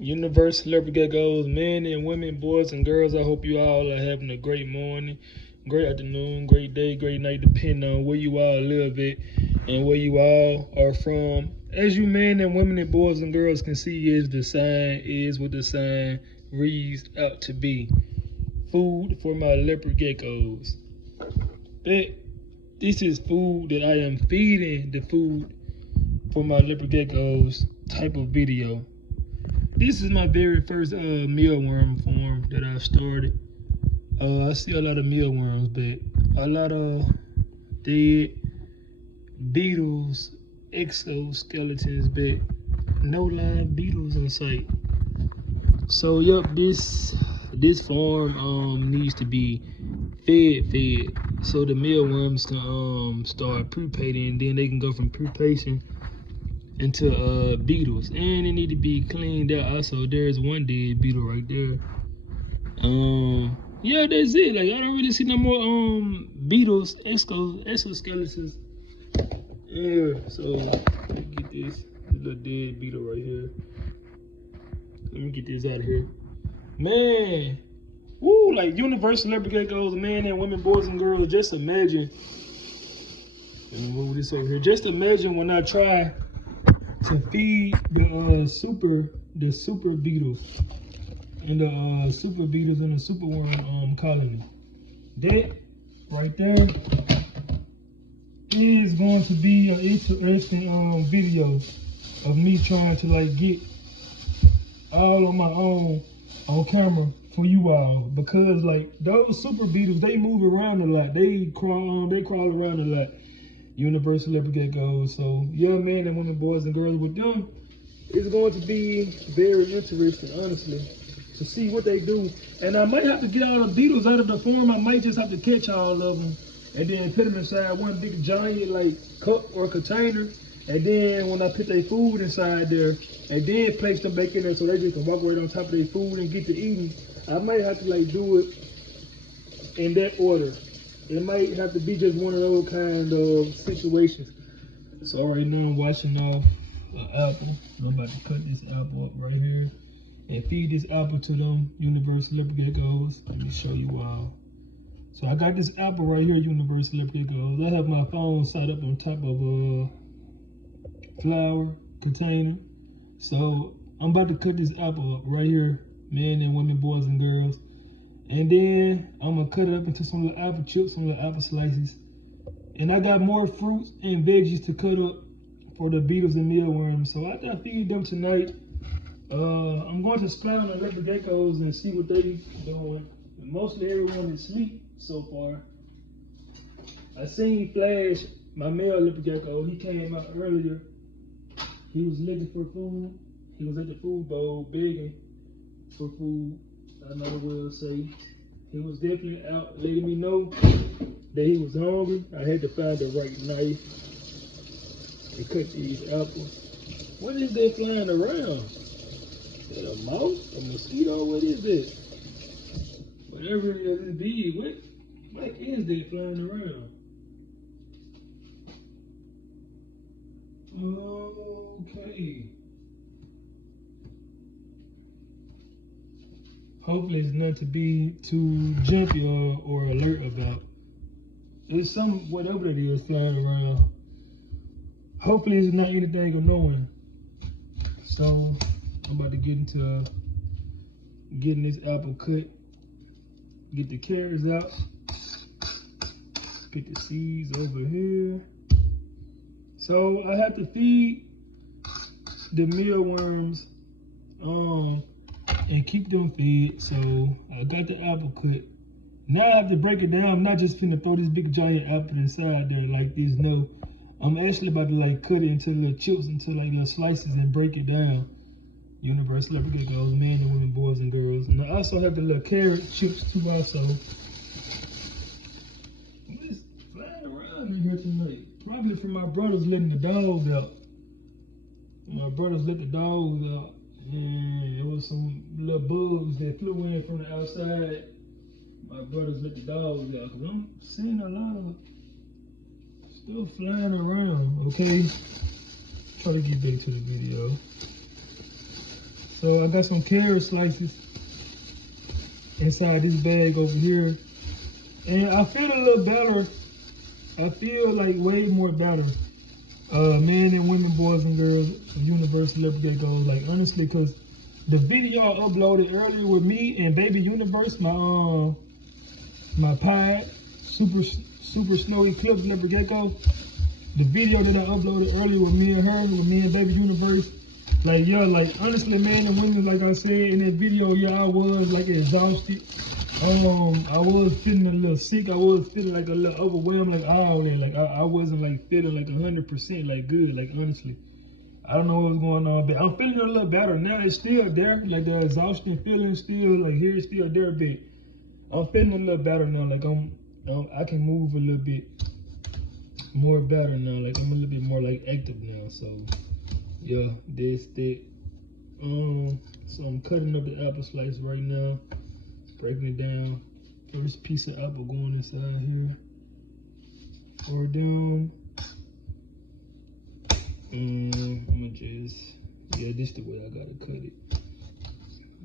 Universal leopard geckos, men and women, boys and girls. I hope you all are having a great morning, great afternoon, great day, great night, depending on where you all live at and where you all are from. As you men and women and boys and girls can see, is what the sign reads out to be. Food for my leopard geckos. This is food that I am feeding the food for my leopard geckos type of video. This is my very first mealworm farm that I started. I see a lot of mealworms, but a lot of dead beetles, exoskeletons, but no live beetles in sight. So yep, this farm needs to be fed so the mealworms can start pupating, and then they can go from pupation into beetles, and they need to be cleaned out. Also, there's one dead beetle right there. Yeah, that's it. Like, I don't really see no more beetles, exoskeletons. Yeah, so let me get this little dead beetle right here. Let me get this out of here. Man, woo, like universal leopard geckos, men and women, boys and girls, just imagine. Let me move this over here. Just imagine when I try to feed the super beetles and the super beetles in the SuperWorm colony. That right there is going to be an interesting video of me trying to like get all on my own on camera for you all, because like those super beetles, they move around a lot. They crawl around a lot. Universal leopard geckos. So yeah, men and women, boys and girls, with them, it's going to be very interesting, honestly, to see what they do. And I might have to get all the beetles out of the farm. I might just have to catch all of them and then put them inside one big giant like cup or container. And then when I put their food inside there, and then place them back in there so they just can walk right on top of their food and get to eating, I might have to like do it in that order. It might have to be just one of those kind of situations. So right now I'm washing off an apple. I'm about to cut this apple up right here and feed this apple to them universal leopard geckos. Let me show you all. So I got this apple right here, universal leopard geckos. I have my phone set up on top of a flower container. So I'm about to cut this apple up right here, men and women, boys and girls. And then I'm gonna cut it up into some little apple chips, some little apple slices. And I got more fruits and veggies to cut up for the beetles and mealworms. So after I feed them tonight, I'm going to spy on the leopard geckos and see what they doing. Mostly everyone is asleep so far. I seen Flash, my male leopard gecko. He came out earlier. He was looking for food. He was at the food bowl begging for food. I might as well say he was definitely out letting me know that he was hungry. I had to find the right knife to cut these apples. What is that flying around? Is that a mouse? A mosquito? What is that? Whatever it is, big. What is that flying around? Okay. Hopefully it's not to be too jumpy or alert about. It's some, whatever it is, flying around. Hopefully it's not anything annoying. So I'm about to get into getting this apple cut. Get the carrots out. Get the seeds over here. So I have to feed the mealworms and keep them fed. So I got the apple cut. Now I have to break it down. I'm not just finna throw this big giant apple inside there like this. No, I'm actually about to like cut it into little chips, into like little slices, and break it down. Universal leopard geckos, men and women, boys and girls. And I also have the little carrot chips too also. What is flying around in here tonight? Probably from my brothers letting the dogs out. My brothers let the dogs out. And there was some little bugs that flew in from the outside. My brothers let the dogs out. Cause I'm seeing a lot of stuff flying around, okay? Try to get back to the video. So I got some carrot slices inside this bag over here. And I feel a little better. I feel like way more better. Men and women, boys and girls, universal leopard geckos. Like honestly, cause the video I uploaded earlier with me and Baby Universe, my pod, super snowy clipped leopard gecko. The video that I uploaded earlier with me and her, with me and Baby Universe. Like yeah, like honestly, men and women, like I said in that video, yeah, I was like exhausted. I was feeling a little sick. I was feeling like a little overwhelmed, like all that. Like I wasn't like feeling like 100% like good. Like honestly, I don't know what's going on, but I'm feeling a little better now. It's still there, like the exhaustion feeling still like here, it's still there, but I'm feeling a little better now. Like I can move a little bit more better now. Like I'm a little bit more like active now. So yeah, this that. So I'm cutting up the apple slice right now. Breaking it down. First piece of apple going inside here. 4 down. I'ma just, yeah, this the way I gotta cut it.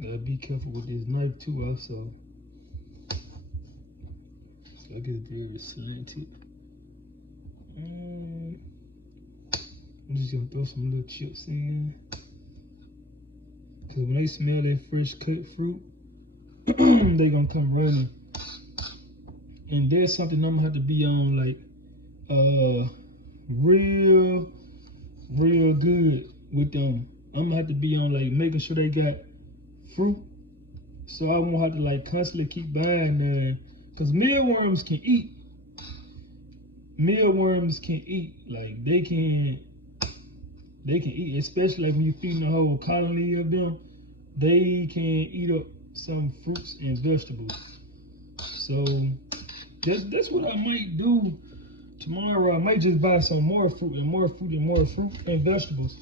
Gotta be careful with this knife too also. So I get it very slanted. I'm just gonna throw some little chips in. Cause when they smell that fresh cut fruit, they gonna come running. And there's something I'm gonna have to be on like real good with them. I'm gonna have to be on like making sure they got fruit, so I won't have to like constantly keep buying them. Cause mealworms can eat. Mealworms can eat. Like they can eat, especially like when you're feeding a whole colony of them. They can eat up some fruits and vegetables. So that's what I might do tomorrow. I might just buy some more fruit and vegetables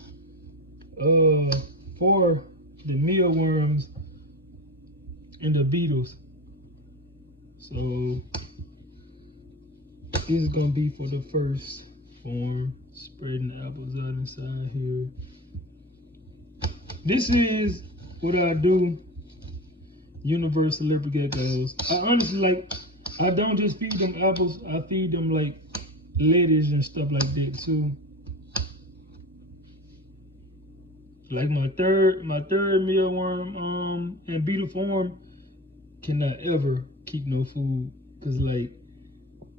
for the mealworms and the beetles. So this is gonna be for the first form, spreading the apples out inside here. This is what I do, universal leopard geckos. I honestly like, I don't just feed them apples, I feed them like lettuce and stuff like that too. Like my third mealworm and beetle form cannot ever keep no food, cause like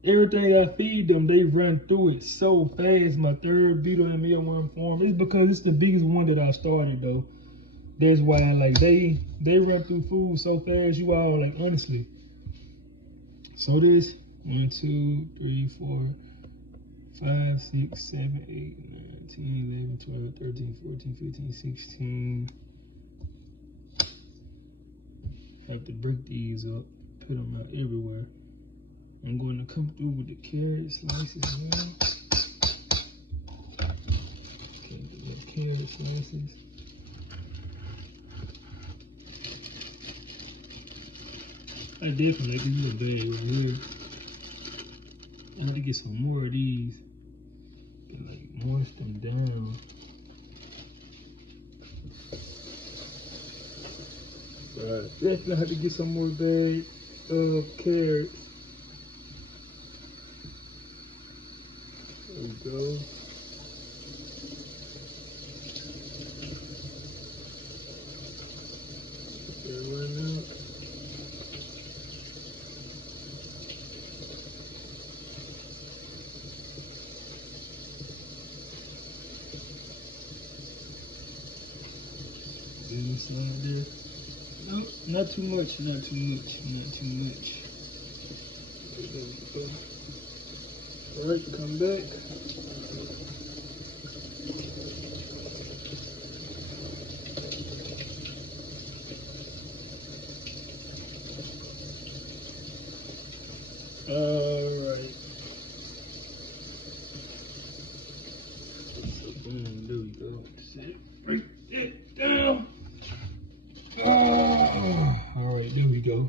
everything I feed them, they run through it so fast. My third beetle and mealworm form. It's because it's the biggest one that I started though. That's why like they run through food so fast, you all, like honestly. So this 1, 2, 3, 4, 5, 6, 7, 8, 9, 10, 11, 12, 13, 14, 15, 16. Have to break these up, put them out everywhere. I'm going to come through with the carrot slices now. Okay, the carrot slices. I definitely like to use a bag right here. I have to get some more of these and like moist them down. Definitely have to get some more bag of carrots. There we go. There right now. Inside there. No, not too much, not too much, not too much. There we go. Alright, come back. Alright. So boom, there we go. Sit right it down. Alright, there we go.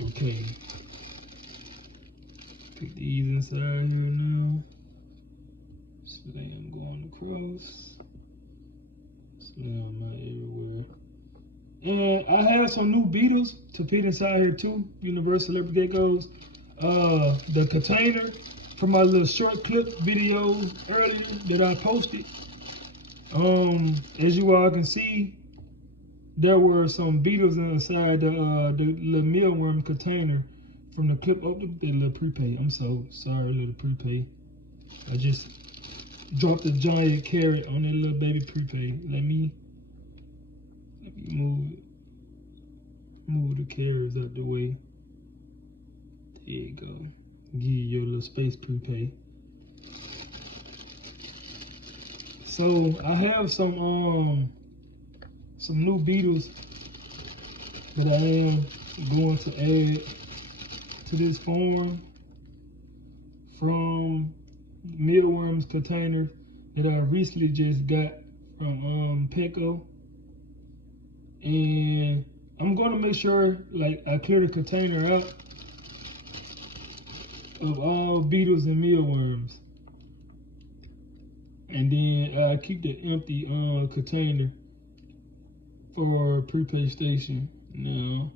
Okay. Put these inside here now. Slam going across. Slam out everywhere. And I have some new beetles to put inside here too, universal leopard geckos. The container from my little short clip video earlier that I posted. As you all can see, there were some beetles inside the little mealworm container from the clip. Oh, the little prepay. I'm so sorry, little prepay. I just dropped a giant carrot on that little baby prepay. Let me move the carrots out the way. There you go. Give you your little space prepay. So I have some new beetles that I am going to add to this farm from mealworms container that I recently just got from Petco. And I'm gonna make sure like I clear the container out of all beetles and mealworms. And then I keep the empty container for prepay station. Now,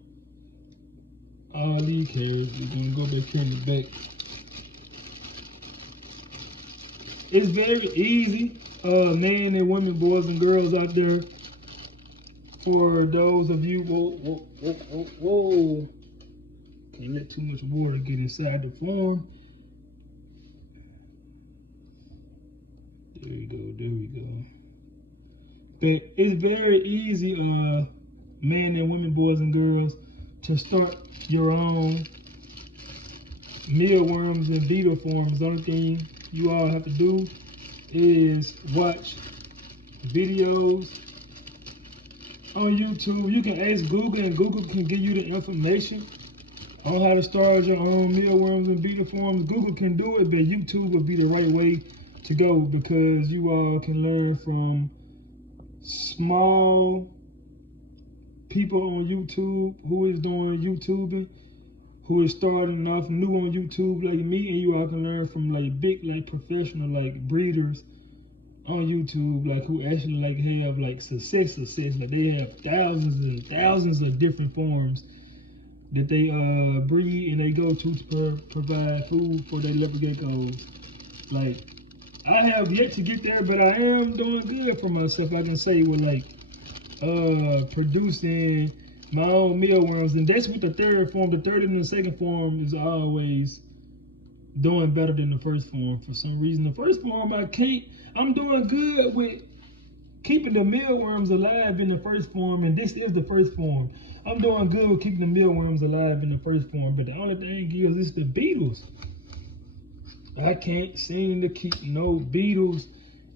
all these carrots are gonna go back here in the back. It's very easy, men and women, boys and girls out there. For those of you, whoa. Can't let too much water get inside the farm. There we go. But it's very easy, men and women, boys and girls, to start your own mealworms and beetle farms. The only thing you all have to do is watch videos on YouTube. You can ask Google, and Google can give you the information on how to start your own mealworms and beetle farms. Google can do it, but YouTube would be the right way to go, because you all can learn from small people on YouTube who is doing YouTubing, who is starting off new on YouTube like me, and you all can learn from like big, like professional, like breeders on YouTube, like who actually like have like success, like they have thousands and thousands of different farms that they breed and they go to provide food for their leopard geckos. Like, I have yet to get there, but I am doing good for myself, I can say, with like producing my own mealworms. And that's with the third form. The third and the second form is always doing better than the first form. For some reason, the first form I'm doing good with keeping the mealworms alive in the first form, and this is the first form. I'm doing good with keeping the mealworms alive in the first form, but the only thing is the beetles. I can't seem to keep no beetles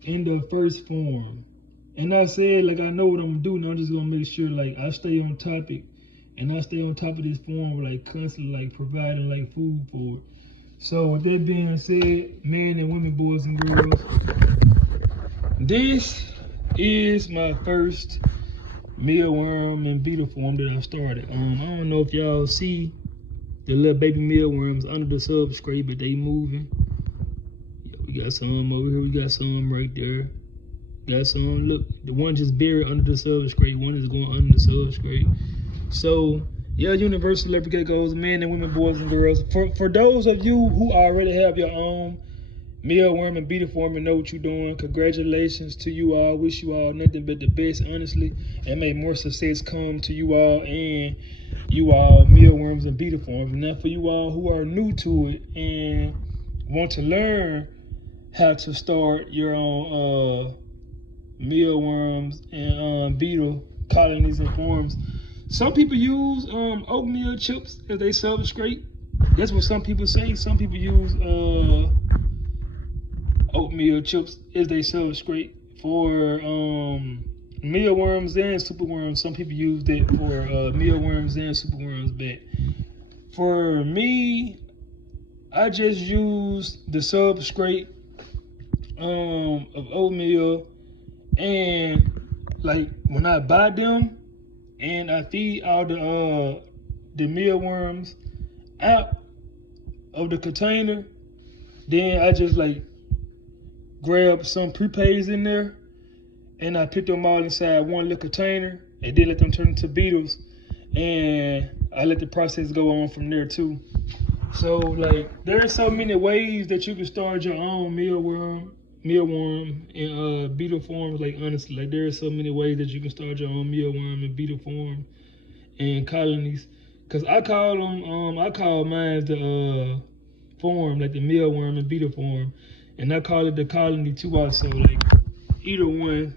in the first form. And I said, like, I know what I'm doing. I'm just gonna make sure, like, I stay on topic, and I stay on top of this form, like, constantly, like, providing, like, food for it. So with that being said, men and women, boys and girls, this is my first mealworm and beetle farm that I started. I don't know if y'all see the little baby mealworms under the substrate, but they moving. Yeah, we got some over here. We got some right there. Got some. Look, the one just buried under the substrate. One is going under the substrate. So yeah, universal leopard geckos, men and women, boys and girls. For those of you who already have your own mealworm and beetle farm and know what you're doing, congratulations to you all. Wish you all nothing but the best, honestly, and may more success come to you all and you all mealworms and beetle farms. Now for you all who are new to it and want to learn how to start your own mealworms and beetle colonies and farms, some people use oatmeal chips as they substrate. That's what some people say. Some people use oatmeal chips as they substrate for mealworms and superworms. Some people use that for mealworms and superworms, but for me, I just use the substrate of oatmeal, and like when I buy them and I feed all the mealworms out of the container, then I just like grab some prepays in there and I put them all inside one little container, and then let them turn into beetles, and I let the process go on from there too. So like there are so many ways that you can start your own mealworm and beetle forms. Like honestly, like there are so many ways that you can start your own mealworm and beetle form and colonies. Cause I call them, I call mine the form, like the mealworm and beetle form, and I call it the colony too. Also, like either one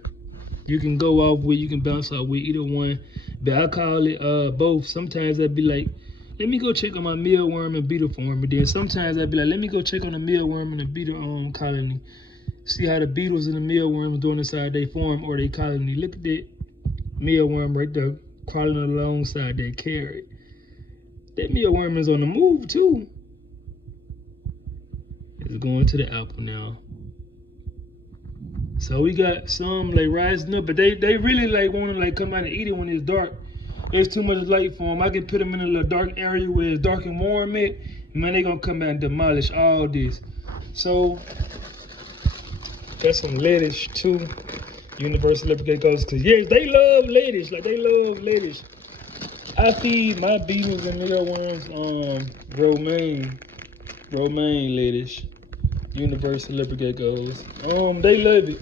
you can go off with, you can bounce off with either one. But I call it both. Sometimes I'd be like, let me go check on my mealworm and beetle form. And then sometimes I'd be like, let me go check on the mealworm and the beetle colony. See how the beetles and the mealworms doing inside their form or their colony. Look at that mealworm right there crawling alongside that carrot. That mealworm is on the move too. It's going to the apple now. So we got some like rising up, but they really like want to like come out and eat it when it's dark. There's too much light for them. I can put them in a little dark area where it's dark and warm at, man, they gonna come out and demolish all this. So got some lettuce too, universal leopard geckos, cause yeah, they love lettuce. Like they love lettuce. I feed my beetles and mealworms romaine lettuce, universal leopard geckos. They love it.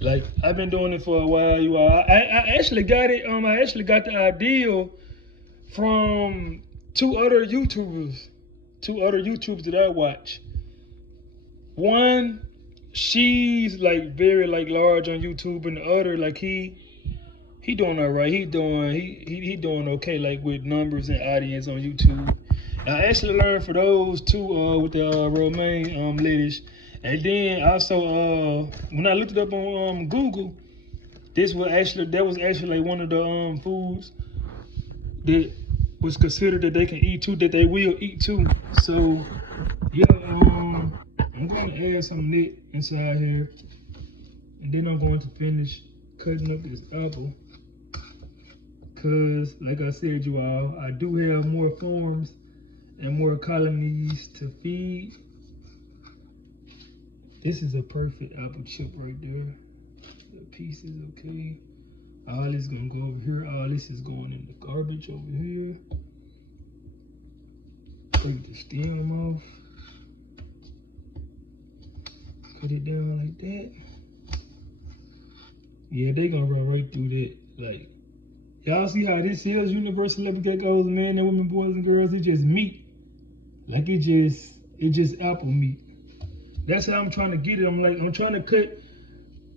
Like I've been doing it for a while, you all. I actually got it. I actually got the idea from two other YouTubers that I watch. One, she's like very like large on YouTube, and the other like he doing all right. He doing okay like with numbers and audience on YouTube. I actually learned for those two with the romaine lettuce. And then also when I looked it up on Google, that was actually like one of the foods that was considered that they can eat too, that they will eat too. So yeah, I'm gonna add some net inside here, and then I'm going to finish cutting up this apple. Cause like I said, you all, I do have more forms and more colonies to feed. This is a perfect apple chip right there. The piece is okay. All this is gonna go over here. All this is going in the garbage over here. Take the stem off. Cut it down like that. Yeah, they gonna run right through that. Like, y'all see how this is universal leopard geckos, men and women, boys and girls. It's just meat. Like it just apple meat. That's how I'm trying to get it. I'm trying to cut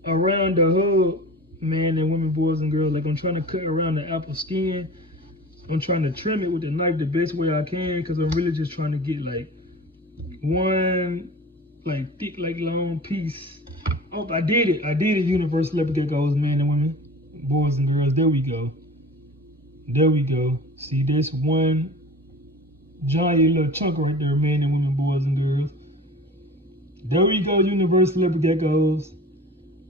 around the hub, man and women, boys and girls. Like I'm trying to cut around the apple skin. I'm trying to trim it with the knife the best way I can, because I'm really just trying to get like one like thick, like long piece. Oh, I did it. Universal leopard geckos, men and women, boys and girls. There we go. There we go. See, this one giant little chunk right there, men and women, boys and girls. There we go, universal leopard geckos.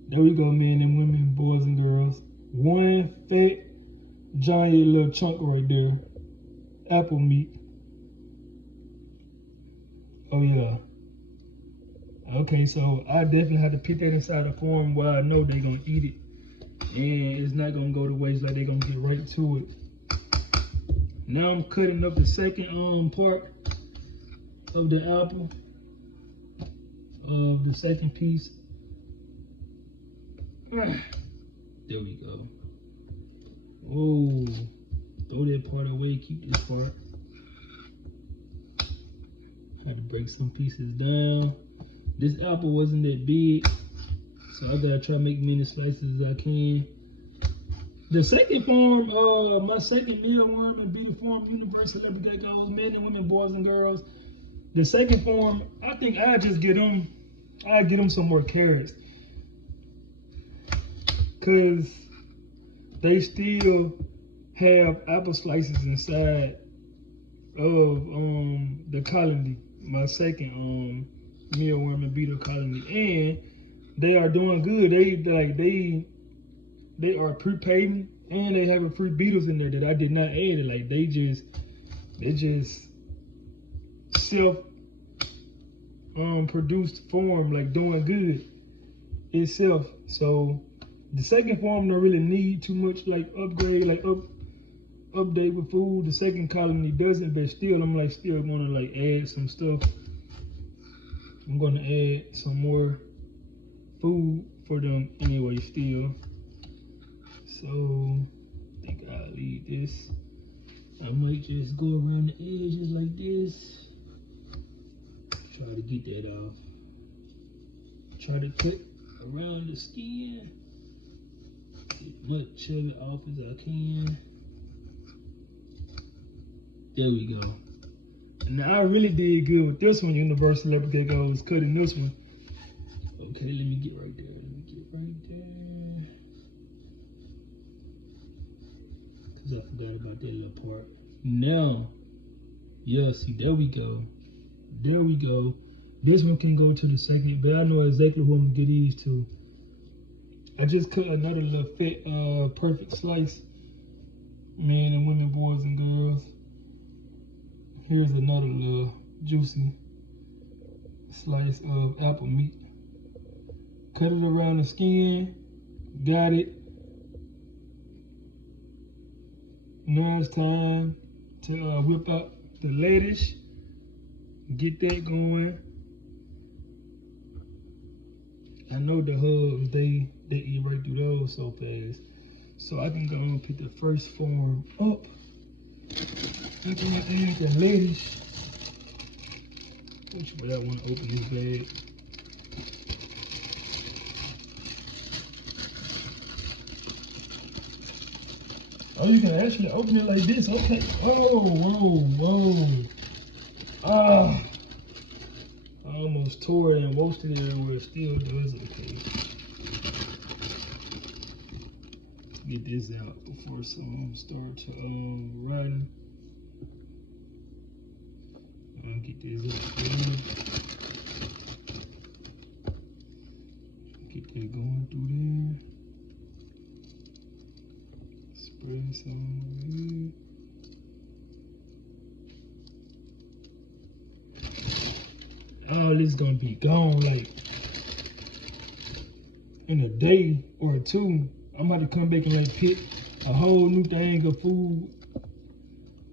There we go, men and women, boys and girls. One fat, giant little chunk right there. Apple meat. Oh yeah. Okay, so I definitely have to put that inside the form where I know they're gonna eat it. And it's not gonna go to waste, like they're gonna get right to it. Now I'm cutting up the second part of the apple. Of the second piece. There we go. Oh, throw that part away, keep this part. Had to break some pieces down. This apple wasn't that big, so I gotta try to make many slices as I can. The second form, my second mealworm and beetle form, universal leopard geckos, men and women, boys and girls. The second form, I think I get them some more carrots, cause they still have apple slices inside of the colony, my second mealworm and beetle colony, and they are doing good. They are prepating, and they have a free beetles in there that I did not add it. Like they just self produced form, like doing good itself. So The second farm don't really need too much like upgrade, like update with food. The second colony doesn't, but still I'm like still gonna like add some stuff. I'm gonna add some more food for them anyway still. So I think I'll leave this. I might just go around the edges like this. Try to get that off. Try to cut around the skin. Get much of it off as I can. There we go. Now I really did good with this one, Universal Leopard Gecko. I was cutting this one. Okay, let me get right there. Cause I forgot about that little part. Now, yeah, see, there we go. There we go. This one can go to the second, but I know exactly who I'm gonna get these to. I just cut another little fat, perfect slice. Men and women, boys and girls. Here's another little juicy slice of apple meat. Cut it around the skin. Got it. Now it's time to whip up the lettuce. Get that going. I know the hubs, they eat right through those so fast. So I can go and pick the first form up. After I add the lettuce, which way I want to open this bag. Oh, you can actually open it like this. Okay. Oh, whoa. Ah. I almost tore it and roasted it where it still does. Okay. Get this out before some start to run. I'll get this up there. Get that going through there. Spread some over here. All this is gonna be gone like in a day or two. I'm about to come back and like pick a whole new thing of food.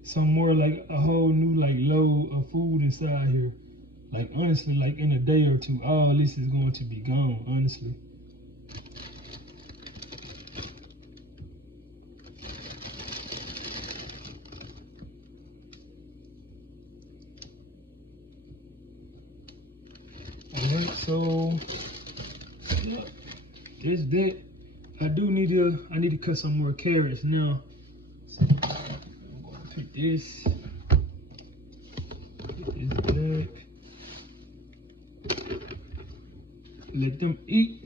Some more like a whole new like load of food inside here. Like honestly, like in a day or two, all this is going to be gone, honestly. Alright, so yeah, there's that. I need to cut some more carrots now. So I'm gonna pick this. Put this back. Let them eat.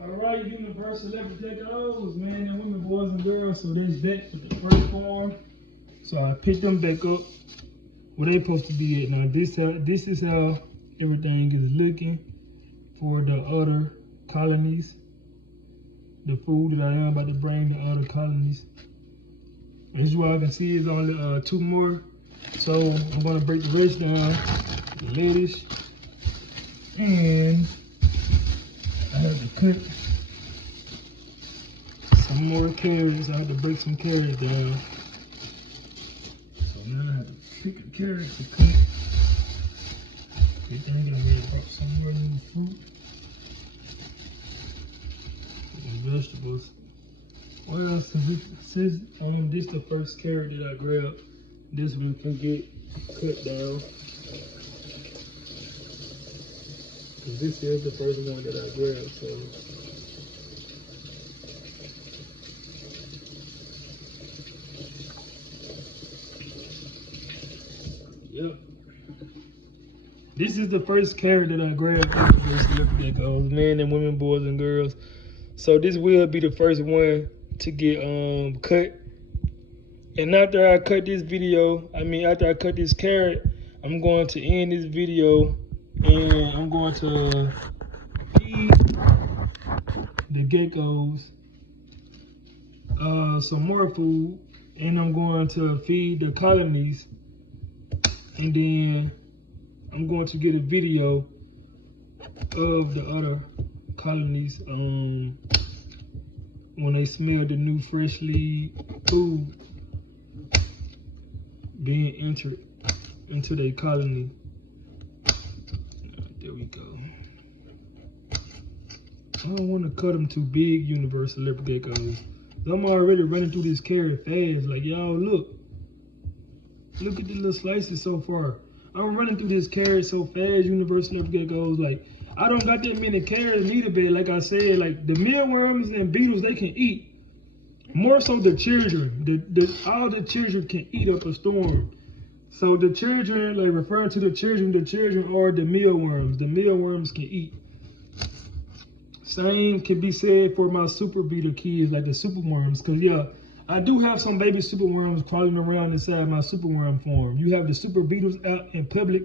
Alright, Universal Leopard Geckos, men and women, boys and girls. So there's that for the first form. So I picked them back up where they supposed to be at. Now this is how everything is looking for the other colonies. The food that I am about to bring the other colonies. As you all can see, is only 2 more. So I'm gonna break the rest down. The lettuce, and I have to cut some more carrots. I have to break some carrots down. So now I have to pick a carrot to cut. Good thing I already brought some more little fruit and vegetables. What else is this? Since this the first carrot that I grabbed, this one can get cut down. This is the first one that I grabbed, so yep. This is the first carrot that I grabbed. That goes, men and women, boys and girls. So this will be the first one to get cut. And after I cut this video, after I cut this carrot, I'm going to end this video and I'm going to feed the geckos some more food, and I'm going to feed the colonies, and then I'm going to get a video of the other colonies when they smell the new freshly food being entered into their colony. There we go. I don't want to cut them too big, universal leopard geckos. I'm already running through this carrot fast. Like, y'all, look at the little slices so far. I'm running through this carrot so fast, universal leopard geckos. Like, I don't got that many carrots neither, but like I said, like the mealworms and beetles, they can eat. More so the children. All the children can eat up a storm. So the children, like referring to the children are the mealworms. The mealworms can eat. Same can be said for my super beetle kids, like the superworms. Cause yeah, I do have some baby superworms crawling around inside my superworm farm. You have the super beetles out in public,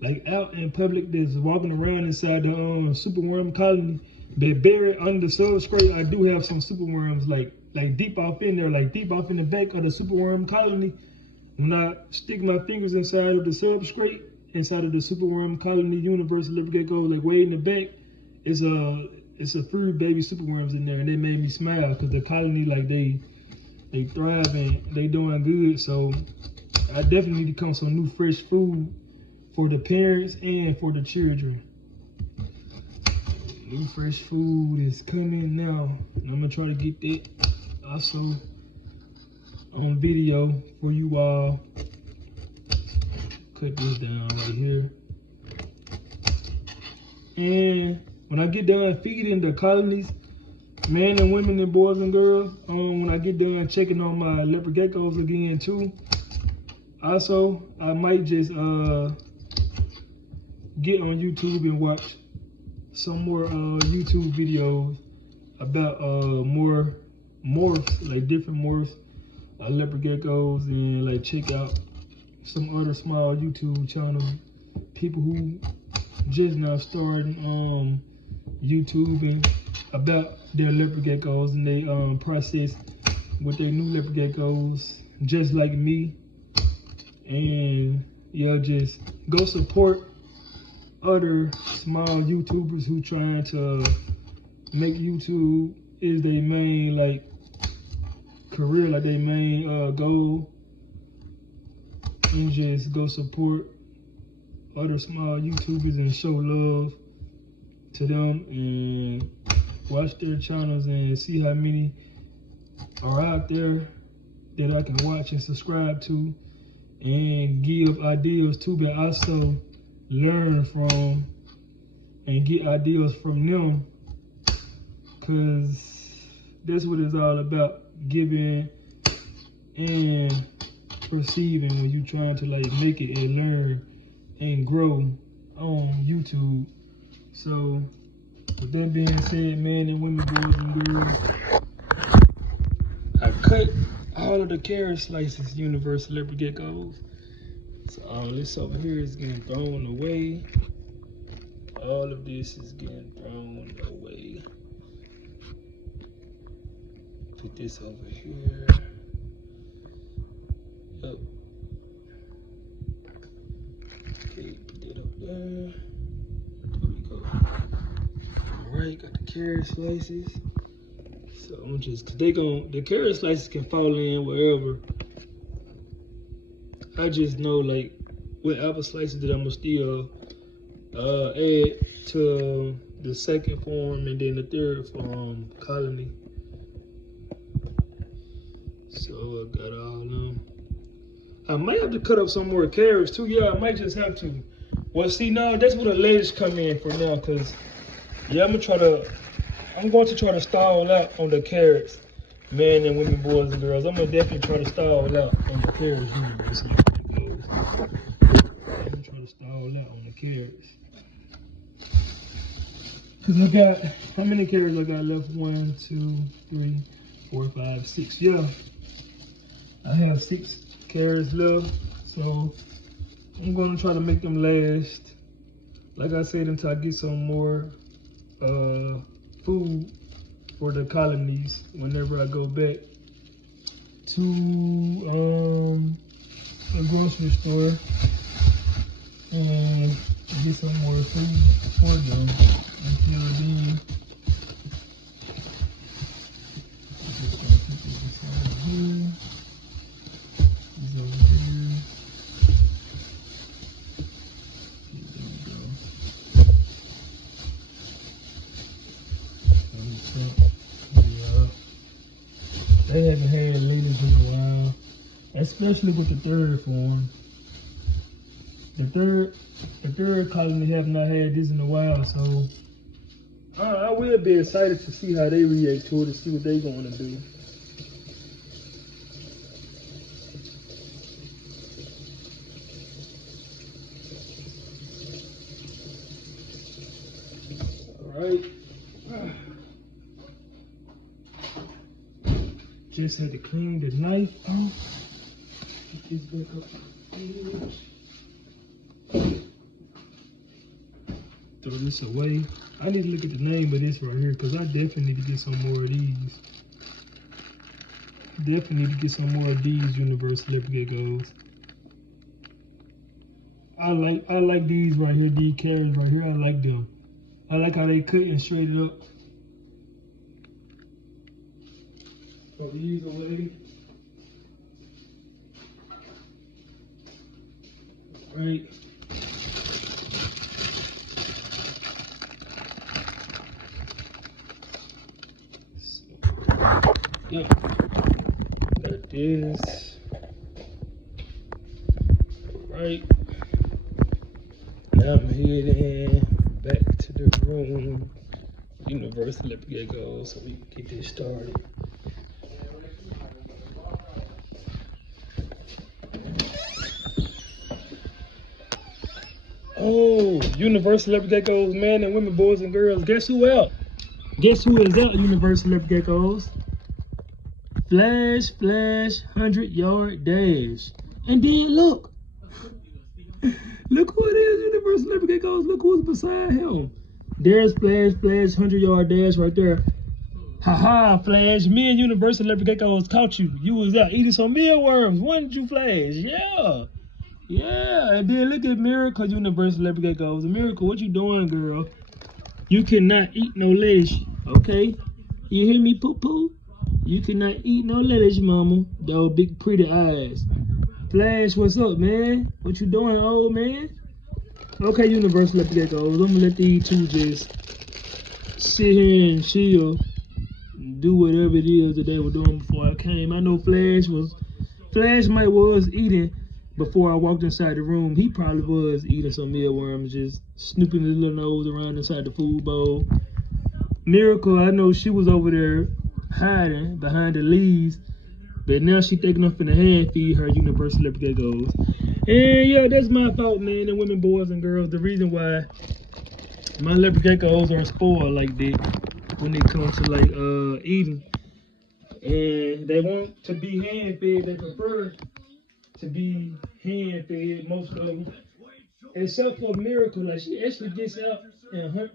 that's walking around inside the superworm colony. They're buried under the substrate. I do have some superworms like deep off in there, like deep off in the back of the superworm colony. When I stick my fingers inside of the substrate, inside of the superworm colony universal leopard gecko, like way in the back, it's a few baby superworms in there, and they made me smile because the colony, like they thrive and they doing good. So I definitely need to come some new fresh food for the parents and for the children. New fresh food is coming now, and I'm gonna try to get that also on video for you all. Cut this down right here. And when I get done feeding the colonies, men and women and boys and girls, when I get done checking on my leopard geckos again too, also I might just get on YouTube and watch some more YouTube videos about more morphs, like different morphs, leopard geckos, and like check out some other small YouTube channels, people who just now starting YouTubing about their leopard geckos and they process with their new leopard geckos, just like me. And yeah, just go support other small YouTubers who trying to make YouTube is their main like career, like their main goal, and just go support other small YouTubers and show love to them and watch their channels and see how many are out there that I can watch and subscribe to and give ideas to, but also learn from and get ideas from them, because that's what it's all about, giving and perceiving when you're trying to like make it and learn and grow on YouTube. So with that being said, men and women, boys and girls, I cut all of the carrot slices, universal leopard geckos. So all this over here is getting thrown away. All of this is getting thrown away. Put this over here. Up. Okay, put that up there. There we go. Alright, got the carrot slices. So I'm just, the carrot slices can fall in wherever. I just know like what apple slices that I'm gonna still add to the second form and then the third form colony. So I got all of them. I might have to cut up some more carrots too. Yeah, I might just have to. Well, see, now that's where the legs come in for now, cause yeah, I'm going to try to stall out on the carrots, men and women, boys and girls. I'm gonna definitely try to stall out on the carrots. I'm gonna try to stall out on the carrots. Cause I got, how many carrots I got left? 1, 2, 3, 4, 5, 6. Yeah, I have 6 carrots left. So I'm gonna try to make them last, like I said, until I get some more food for the colonies whenever I go back to a grocery store and get some more food for them. Until then, just gonna put this over here, this over there. There we go. Yeah. They haven't had leaders in a while, especially with the third form. The third colony have not had this in a while, so I will be excited to see how they react to it and see what they're going to do. All right. Just had to clean the knife off. Get this back up. Throw this away. I need to look at the name of this right here because I definitely need to get some more of these. Definitely need to get some more of these universal leopard geckos. I like these right here, these carrots right here. I like them. I like how they cut and straight it up. Throw these away. Right. Yeah, got this. Right. Now I'm heading back to the room. Universal leopard geckos, so we can get this started. Oh, universal leopard geckos, men and women, boys and girls. Guess who out? Guess who is out, universal leopard geckos? Flash, 100-yard dash. And then look. Look who it is, universal leopard geckos. Look who's beside him. There's Flash, 100-yard dash right there. Haha, Flash. Me and universal leopard geckos caught you. You was out eating some mealworms. Wasn't you, Flash? Yeah. Yeah. And then look at Miracle, universal leopard geckos. Miracle, what you doing, girl? You cannot eat no lettuce, okay? You hear me, poo-poo? You cannot eat no lettuce, mama. Those big pretty eyes. Flash, what's up, man? What you doing, old man? Okay, universal leopard geckos. I'm gonna let these two just sit here and chill, do whatever it is that they were doing before I came. I know Flash might was eating before I walked inside the room. He probably was eating some mealworms, just snooping his little nose around inside the food bowl. Miracle, I know she was over there hiding behind the leaves, but now she thinking I'm finna hand feed her universal leopard geckos. And yeah, that's my fault, man, and women, boys, and girls. The reason why my leopard geckos are spoiled like that when it comes to like eating, and they want to be hand fed. They prefer to be hand fed, most of them, except for Miracle. Like, she actually gets out and hunt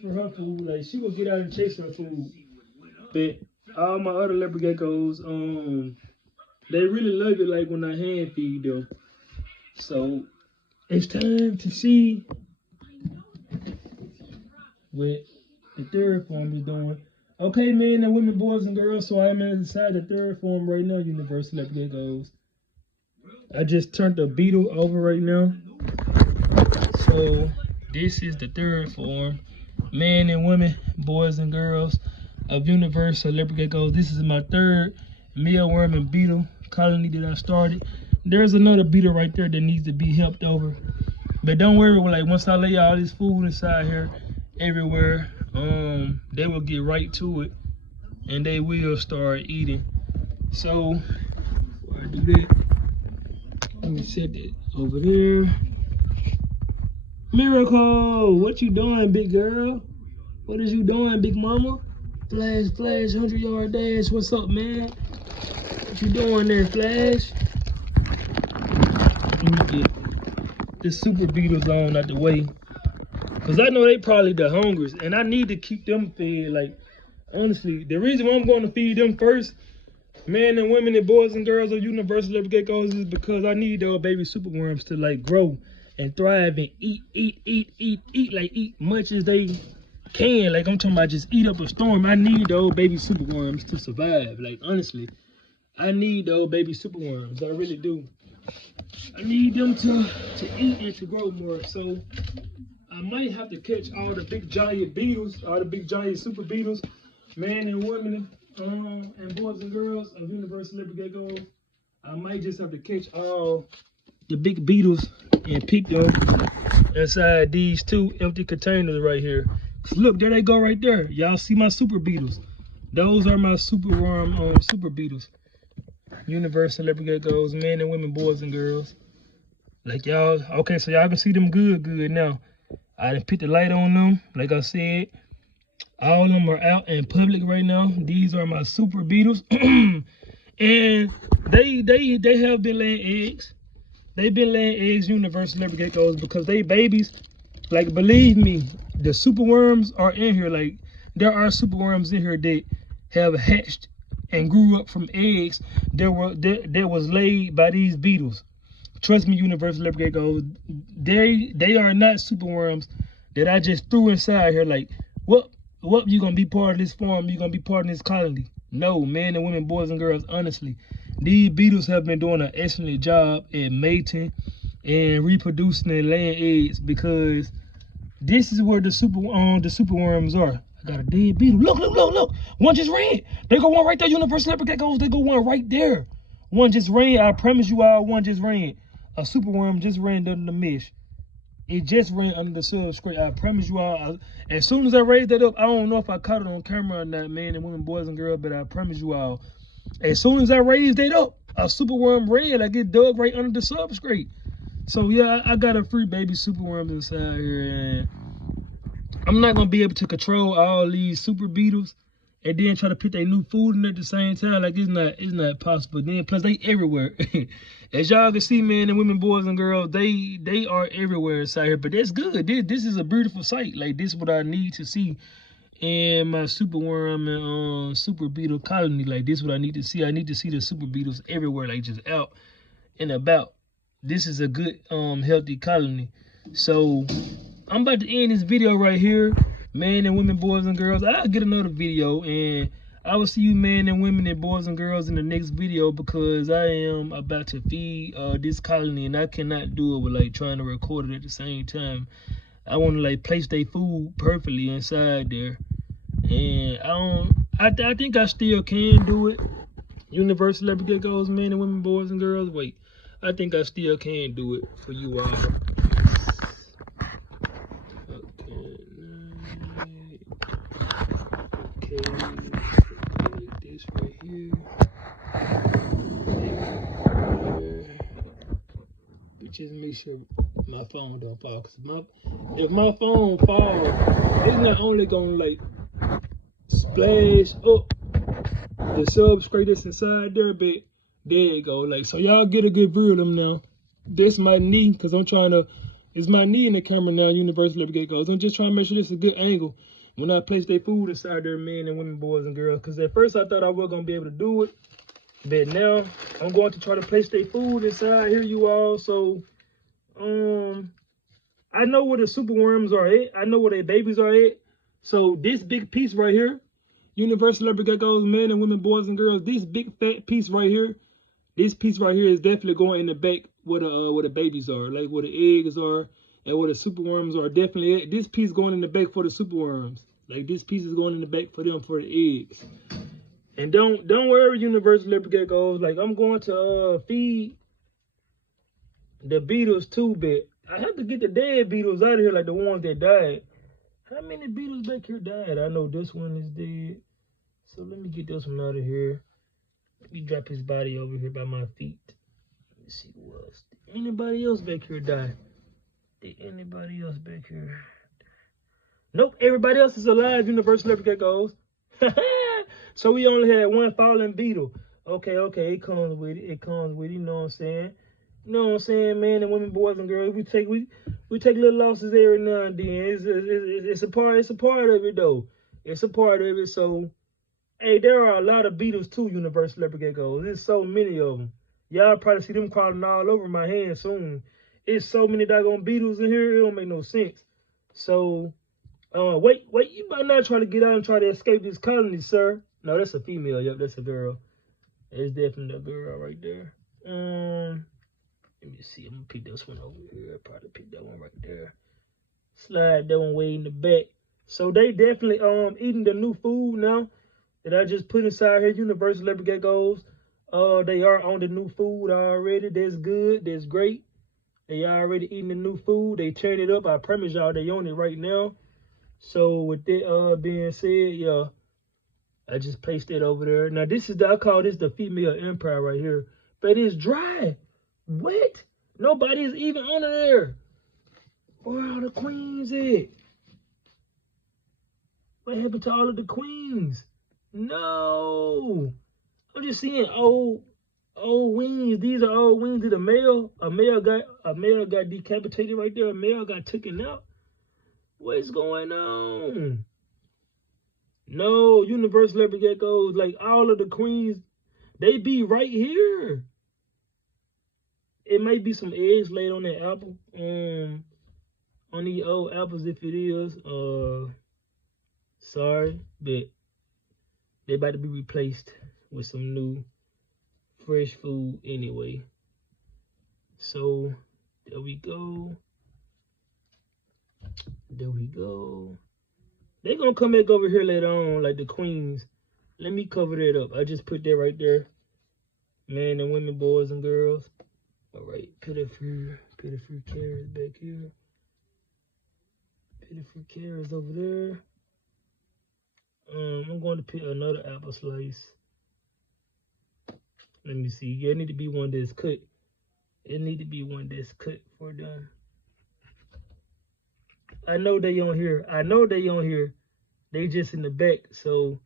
for her food. Like, she will get out and chase her food. But all my other leopard geckos, they really love it like when I hand feed them. So it's time to see what the third form is doing. Okay, men and women, boys and girls, so I'm inside the third form right now, universal leopard geckos. I just turned the beetle over right now. So this is the third form, men and women, boys and girls of universal leopard geckos. This is my third mealworm and beetle colony that I started. There's another beetle right there that needs to be helped over, but don't worry, like once I lay all this food inside here everywhere, they will get right to it and they will start eating. So before I do that, let me set it over there. Miracle, what you doing, big girl? What is you doing, big mama? Flash, 100-yard dash. What's up, man? What you doing there, Flash? Let me get the Super Beetles on out the way. Cause I know they probably the hungriest, and I need to keep them fed. Like, honestly, the reason why I'm going to feed them first, men and women and boys and girls of universal level geckos, is because I need those baby superworms to like grow and thrive and eat much as they can. Like, I'm talking about just eat up a storm. I need those baby superworms to survive. Like, honestly, I need those baby superworms. I really do. I need them to eat and to grow more. So I might have to catch all the big giant beetles, all the big giant super beetles, men and women, and boys and girls of universal level geckos. I might just have to catch all the big beetles and peek them inside these two empty containers right here. Look, there they go right there. Y'all see my super beetles? Those are my SuperWorm Super Beetles. Universal level geckos, men and women, boys and girls. Like y'all, okay, so y'all can see them good now. I done put the light on them, like I said. All of them are out in public right now. These are my super beetles. And they have been laying eggs. They've been laying eggs, universal level geckos, because they babies. Like, believe me, the superworms are in here. Like, there are superworms in here that have hatched and grew up from eggs that was laid by these beetles. Trust me, universal level geckos, they are not superworms that I just threw inside here. Like, what you gonna be part of this farm? You gonna be part of this colony? No, men and women, boys and girls, honestly, these beetles have been doing an excellent job at mating and reproducing and laying eggs, because this is where the superworms are. I got a dead beetle. Look. One just ran. They go one right there, universal level geckos. They go one right there. One just ran. I promise you all, one just ran. A superworm just ran under the mesh. It just ran under the substrate. I promise you all. As soon as I raised that up, I don't know if I caught it on camera or not, man and women, boys and girls, but I promise you all, as soon as I raised it up, a superworm ran. Like, it dug right under the substrate. So yeah, I got a free baby superworms inside here, and I'm not gonna be able to control all these super beetles and then try to put their new food in at the same time. Like, it's not possible. Then plus they everywhere. As y'all can see, man and women, boys and girls, they are everywhere inside here. But that's good. This is a beautiful sight. Like, this is what I need to see in my superworm and super beetle colony. Like, this is what I need to see. I need to see the super beetles everywhere, like just out and about. This is a good healthy colony. So I'm about to end this video right here, men and women, boys and girls. I'll get another video, and I will see you, men and women and boys and girls, in the next video, because I am about to feed this colony, and I cannot do it with like trying to record it at the same time. I want to like place their food perfectly inside there, and I think I still can do it. Universal level geckos, men and women, boys and girls. Wait, I think I still can do it for you all. This right here. But just make sure my phone don't fall. Cause if my phone falls, it's not only gonna like splash up the substrate that's inside there, but there you go. Like, so y'all get a good view of them now. This my knee, cause I'm trying to. It's my knee in the camera now. Universal level geckos. I'm just trying to make sure this is a good angle when I place their food inside there, men and women, boys and girls. Because at first I thought I wasn't going to be able to do it. But now I'm going to try to place their food inside here, you all. So I know where the superworms are at. I know where their babies are at. So this big piece right here, universal level geckos, men and women, boys and girls, this big fat piece right here, this piece right here is definitely going in the back where the babies are, like where the eggs are. And where the superworms are definitely at. This piece going in the back for the superworms. Like, this piece is going in the back for them for the eggs. And don't worry, universal level geckos. Like, I'm going to feed the beetles too, but I have to get the dead beetles out of here, like the ones that died. How many beetles back here died? I know this one is dead. So let me get this one out of here. Let me drop his body over here by my feet. Let me see who else. Anybody else back here die? Did anybody else back here? Nope, everybody else is alive, universal leopard geckos. So we only had one fallen beetle. Okay, it comes with it. It comes with it, you know what I'm saying? You know what I'm saying, man, and women, boys, and girls. We take little losses every now and then. It's a part of it though. It's a part of it. So hey, there are a lot of beetles too, universal leopard geckos. There's so many of them. Y'all probably see them crawling all over my hand soon. It's so many doggone beetles in here, it don't make no sense. So wait, you might not try to get out and try to escape this colony, sir. No, that's a female. Yep, that's a girl. It's definitely a girl right there. Let me see. I'm gonna pick this one over here. I'll probably pick that one right there. Slide that one way in the back. So they definitely eating the new food now that I just put inside here. Universal leopard geckos. They are on the new food already. That's good. That's great. They already eating the new food. They turn it up. I promise y'all they on it right now. So with that being said, yeah, I just placed it over there. Now this is I call this the female empire right here. But it's dry. What? Nobody's even under there. Where are the queens at? What happened to all of the queens? No. I'm just seeing old wings. These are old wings of the male. A male got decapitated right there. A male got taken out. What's going on? No, universal leopard geckos, like all of the queens, they be right here. It might be some eggs laid on that apple. On these old apples, if it is. Sorry, but they about to be replaced with some new fresh food anyway. So there we go. There we go. They're gonna come back over here later on, like the queens. Let me cover that up. I just put that right there. Men and women, boys and girls. All right, put a few carrots back here. Put a few carrots over there. I'm going to put another apple slice. Let me see. Yeah, it need to be one that's cut. It need to be one that's cut for them. I know they on here. They just in the back. So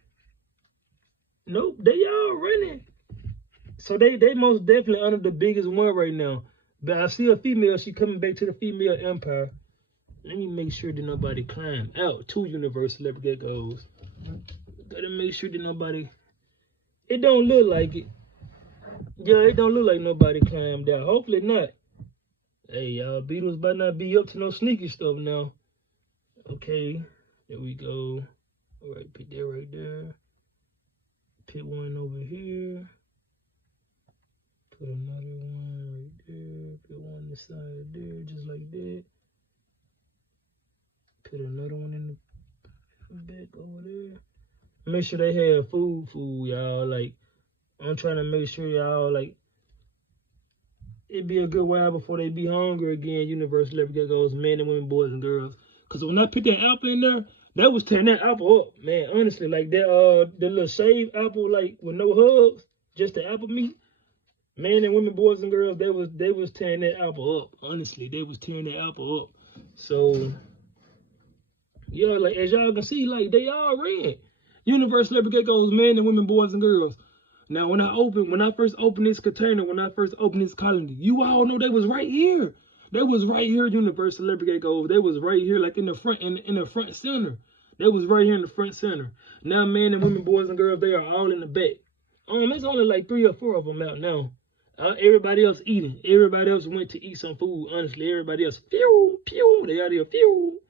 nope, they all running. So they most definitely under the biggest one right now. But I see a female. She coming back to the female empire. Let me make sure that nobody climb out. 2 universal leopard geckos. Gotta make sure that nobody. It don't look like it. Yeah, it don't look like nobody climbed out. Hopefully not. Hey, y'all, beetles might not be up to no sneaky stuff now. Okay, there we go. All right, put that right there. Put one over here. Put another one right there. Put one on the side there, just like that. Put another one in the back over there. Make sure they have food, y'all. Like, I'm trying to make sure y'all, like, it'd be a good while before they be hungry again, universal leopard geckos, men and women, boys and girls. Because when I put that apple in there, that was tearing that apple up, man. Honestly, like that, the little shaved apple, like with no hugs, just the apple meat. Men and women, boys and girls, they was tearing that apple up. Honestly, they was tearing that apple up. So, yeah, like as y'all can see, like they all red. Universal leopard geckos, men and women, boys and girls. Now, when I first opened this container, when I first opened this colony, you all know they was right here. They was right here, universal leopard geckos. They was right here, like in the front, in the front center. They was right here in the front center. Now, men and women, boys and girls, they are all in the back. There's only like 3 or 4 of them out now. Everybody else eating. Everybody else went to eat some food. Honestly, everybody else, pew, pew, they out here, pew.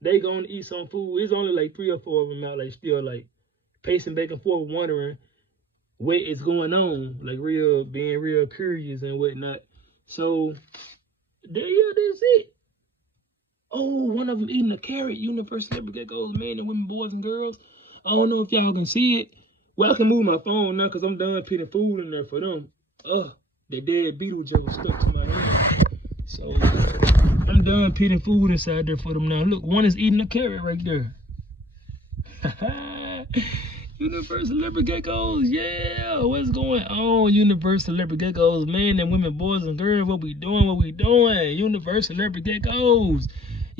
They gonna eat some food. It's only like 3 or 4 of them out, like still like pacing back and forth, wondering what is going on, like being real curious and whatnot. So there you that's it. Oh, one of them eating a carrot. Universal leopard geckos, men and women, boys and girls. I don't know if y'all can see it. Well, I can move my phone now because I'm done putting food in there for them. The dead beetle joke stuck to my hand. So I'm done putting food inside there for them now. Look, one is eating a carrot right there. Universal leopard geckos, yeah. What's going on, universal leopard geckos, men and women, boys and girls? What we doing? Universal leopard geckos.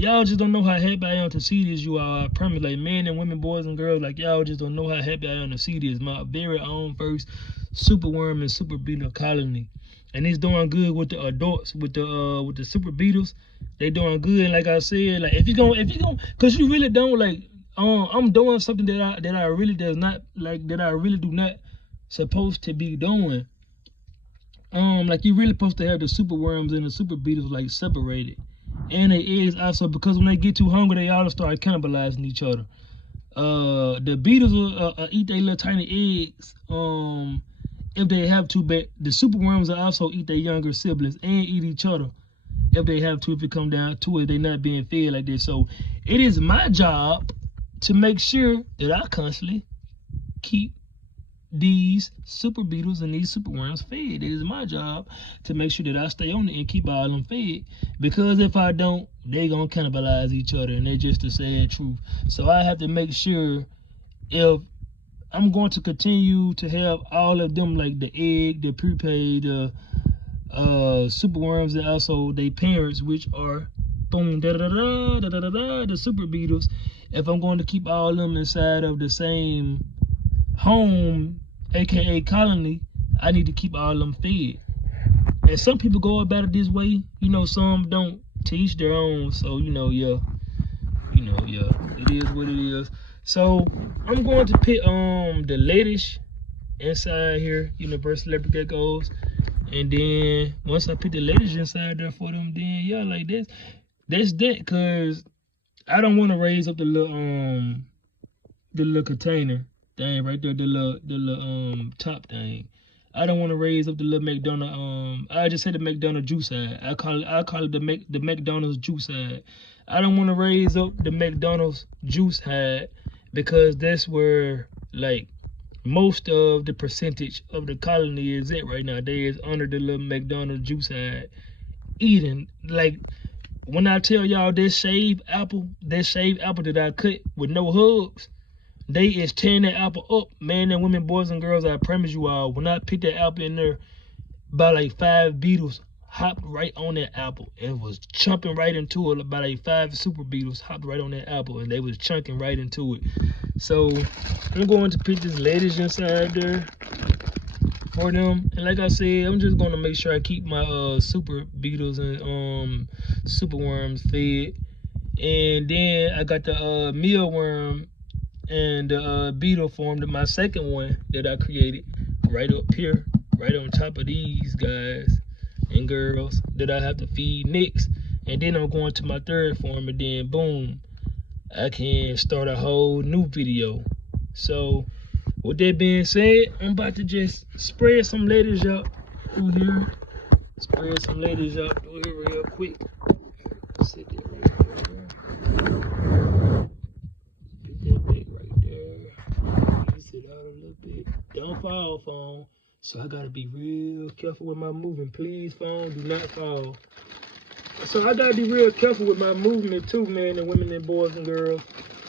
Y'all just don't know how happy I am to see this, you all. I promise, like, men and women, boys and girls, like, y'all just don't know how happy I am to see this. My very own first SuperWorm and Super Beetles Colony. And it's doing good with the adults, with the Super Beetles. They doing good. And like I said, like, if you gonna, cause you really don't, like, I'm doing something that I really do not supposed to be doing. Like, you really supposed to have the super worms and the super beetles like separated, and their eggs also, because when they get too hungry, they all start cannibalizing each other. The beetles will eat their little tiny eggs if they have to, but the super worms will also eat their younger siblings and eat each other if they have to, if it come down to it, they not being fed like this. So it is my job to make sure that I constantly keep these super beetles and these super worms fed. It is my job to make sure that I stay on it and keep all of them fed, because if I don't, they gonna cannibalize each other, and they're just the sad truth. So I have to make sure, if I'm going to continue to have all of them, like the egg, the pupae, the super worms, and also their parents, which are boom da da da da da da da, the super beetles. If I'm going to keep all of them inside of the same home, aka colony, I need to keep all of them fed. And some people go about it this way, you know, some don't. To each their own. So, yeah, it is what it is. So I'm going to put the lettuce inside here, universal leopard geckos. And then once I put the lettuce inside there for them, then yeah, like that's that, cause I don't want to raise up the little container thing right there, the little top thing. I don't want to raise up the little McDonald's. I just say the McDonald's juice side. I call it the McDonald's juice side. I don't want to raise up the McDonald's juice side, because that's where, like, most of the percentage of the colony is at right now. They is under the little McDonald's juice side eating. Like, when I tell y'all this shaved apple that I cut with no hubs, they is tearing that apple up, man and women, boys and girls. I promise you all, when I put that apple in there, about like 5 beetles hopped right on that apple and was chumping right into it. About like 5 super beetles hopped right on that apple, and they was chunking right into it. So I'm going to put this lettuce inside there for them. And like I said, I'm just gonna make sure I keep my super beetles and super worms fed. And then I got the mealworm and the beetle formed my second one that I created right up here, right on top of these guys and girls that I have to feed next. And then I'm going to my third form, and then boom, I can start a whole new video. So with that being said, I'm about to just spread some lettuce up through here. Spread some lettuce up through here real quick. Sit there right there. Get that big right there. Sit out a little bit. Don't fall, phone. So I gotta be real careful with my movement. Please, phone, do not fall. So I gotta be real careful with my movement too, man, and women and boys and girls.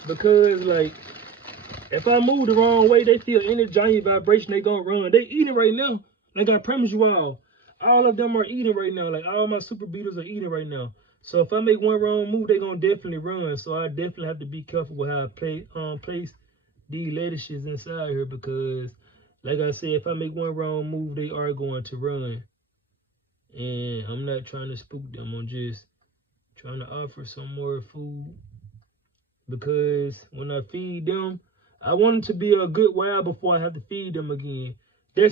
Because, like, if I move the wrong way, they feel any giant vibration, they gonna run. They eating right now. Like, I promise you all of them are eating right now. Like, all my super beetles are eating right now. So if I make one wrong move, they gonna definitely run. So I definitely have to be careful with how I place these lettuces inside here, because, like I said, if I make one wrong move, they are going to run. And I'm not trying to spook them. I'm just trying to offer some more food, because when I feed them, I want it to be a good while before I have to feed them again. That's